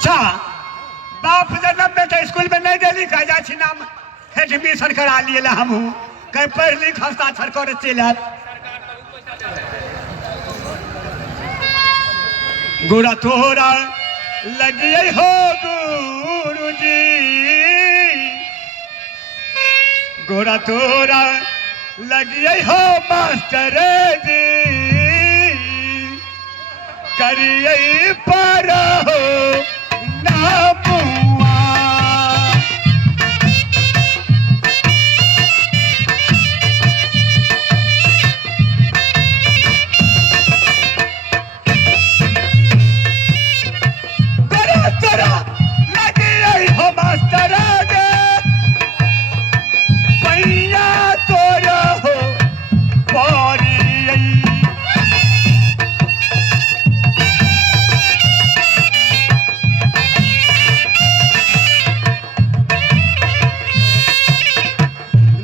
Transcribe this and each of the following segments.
अच्छा बाप जन्म बेटा स्कूल में नहीं दिली कह जा नाम एडमिशन करा लिए हम कहीं पढ़ लिख हस्ताक्षर कर चल गोरा तोरा लगिए हो गुरुजी गोरा तोरा लगिए हो मास्टर जी करिए पर हो ना बुआ गोरा तोरा लगिए हो मास्टर जी पैया तोरा हो परी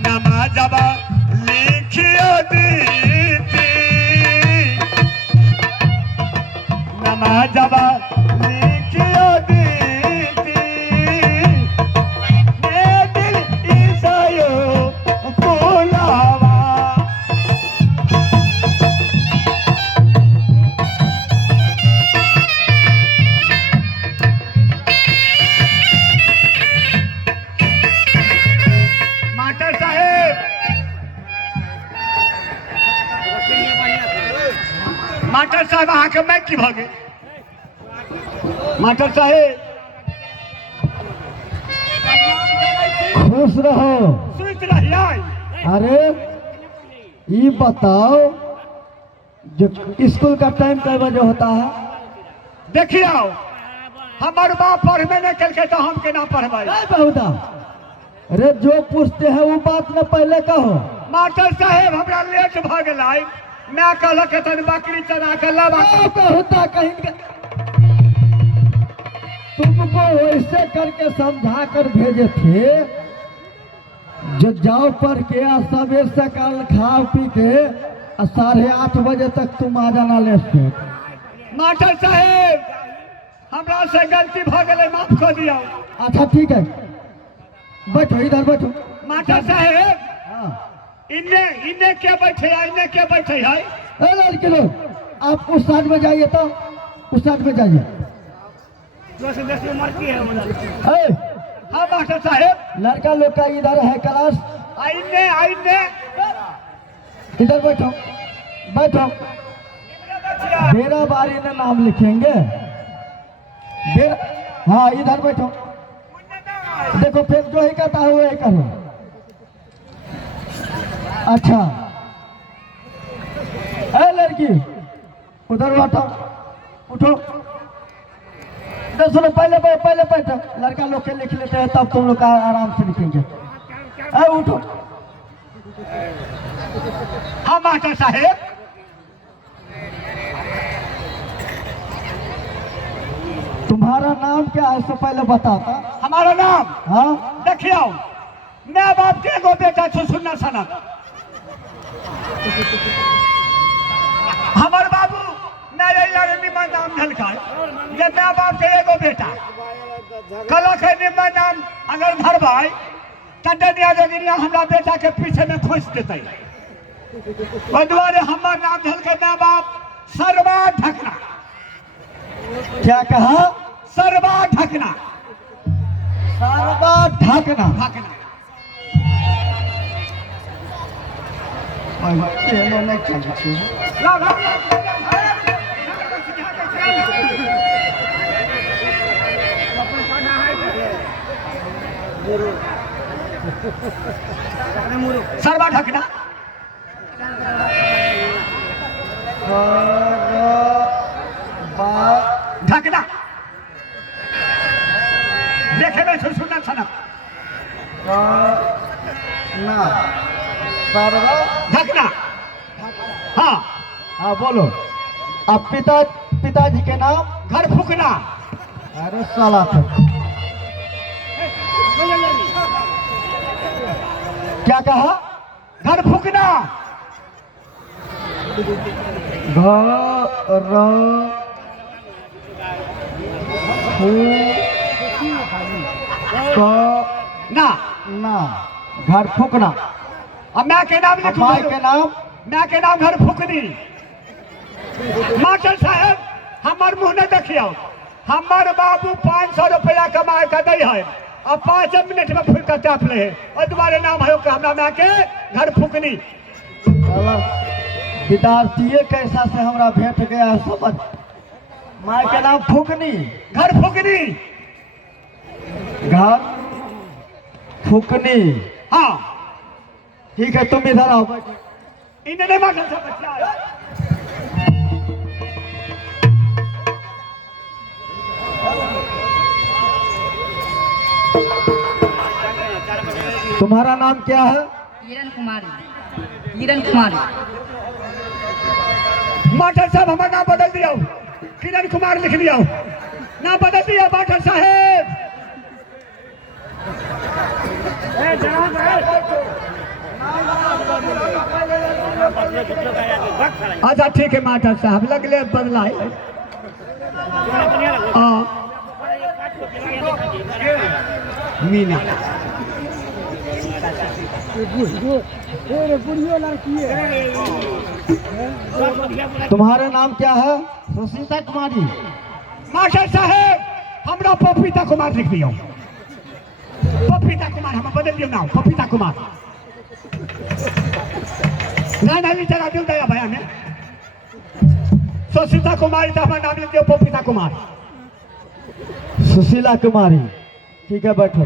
नमाजबा लिखियो दीदी नमाजबा लिखियो दीदी ये दिल ईसायो फुलावा मास्टर साहेब मास्टर साहब अहाँ के मैं की भगे मास्टर साहेब खुश रहो। सुत रहिए अरे ये बताओ जो स्कूल का टाइम कै बजे होता है? देखिए हमार बाप पढ़बे नहीं कल तो हम केना पढ़बे बहुदा अरे जो पूछते हैं वो बात न पहले कहो। मास्टर साहेब हमरा लेट भ गेलै मैं कहलक तन बकरी चरा के लाबा बहुदा कहीं तुमको वैसे करके समझा कर भेजे थे जो जाओ पढ़ के आ सवेर सकाल खा पी के 8:30 बजे तक तुम आ जाना लेट। मास्टर साहेब हमरा से गलती भ गेलै माफ कर दियो अच्छा ठीक है बैठो इधर बैठो। मास्टर साहेब हाँ इन्ने इन्ने क्या बैठे है इन्ने क्या बैठे है लड़के लोग आप उस साइड में जाइए तो उस साइड में जाइए। हाँ मास्टर साहेब लड़का लोग का इधर है क्लास आइने आइने इधर बैठो बैठो। मेरा बारी में नाम लिखेंगे हाँ इधर बैठो। देखो फिर जो ही कहता है वही करो। अच्छा ए लड़की उधर बैठो उठो। सुनो पहले बैठो लड़का लोग के लिख लेते हैं तब तुम लोग का आराम से लिखेंगे। ए उठो। हाँ मास्टर साहेब तुम्हारा नाम क्या है इससे पहले बताता। हमारा नाम हाँ देखियो मैं बाप के एगो बेटा छो सुनना सनक हमार बाबू मैं निमन नाम झलका जे मैं बाप के एगो बेटा कलक है निमन नाम अगर धरबाई तनिया जोगिनिया हमरा बेटा के पीछे में खोस देते ओहि दुआरे हमार नाम झलके मैं बाप सरवा ढकना। क्या कहा? सरवा ढकना सरवा ढकना ढकना नहीं चाहिए। ला ला सरवा ढकना ढकना देखे में सुनना था ना ढकना। हाँ हाँ बोलो। अब पिताजी के नाम? घर फूकना। अरे साला क्या कहा? घर फूकना। घर तो ना ना घर फूकना। अब मैं के नाम लिख माई के नाम मैं के नाम घर फूकनी। मास्टर साहब हमार मुंह न देखियो, हमार बाबू 500 रुपया कमा के दै है और 5 मिनट में फूल का चाप ले और तुम्हारे नाम है कि हमरा मैं के घर फूकनी। विद्यार्थी कैसा से हमरा भेंट गया समझ। माई के नाम फूकनी, घर फूकनी। घर फूकनी। हाँ ठीक है तुम इधर आओ। इन्हें नहीं मास्टर साहब बच्चा आया। तुम्हारा नाम क्या है? किरण कुमारी। किरण कुमारी। मास्टर साहब हमारा नाम बदल दिया, किरण कुमार लिख दिया, नाम बदल दिया मास्टर साहब। अच्छा ठीक है मास्टर साहब लगले बदला है। मीना तुम्हारा नाम क्या है? सुशीला कुमारी। मास्टर साहब हमरा पपीता कुमार लिख दियो, पपीता कुमार हम बदल दियो नाम पपीता कुमार। ना ना चला दियो दया भैया ने सुशीला कुमारी तो हमारा नाम लिख दियो पपीता कुमार। सुशीला कुमारी ठीक है बैठो।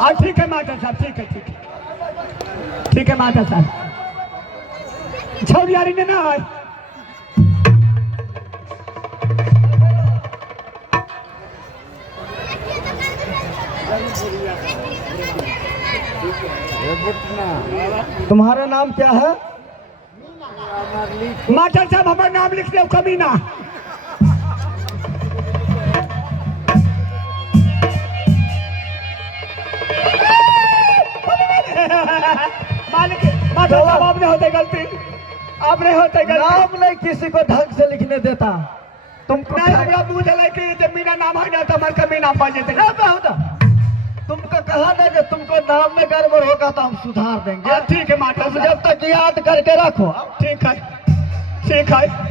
हाँ ठीक है मास्टर साहब ठीक है ठीक है ठीक है मास्टर साहब। छौरियारी ने ना आए। तुम्हारा नाम क्या है? मास्टर साहब हमारा नाम लिख दो कमीना। मालिक मास्टर साहब आपने होते गलती, आपने होते गलती। नाम नहीं किसी को ढंग से लिखने देता। तुमको नहीं हमरा मुंह जलाई कि जब मीना नाम आ गया तो हमारे कमीना बन जेते। तुमको कहा ना कि तुमको नाम में गड़बड़ होगा तो हम सुधार देंगे। ठीक है मास्टर साहब जब तक याद करके रखो। ठीक है ठीक है।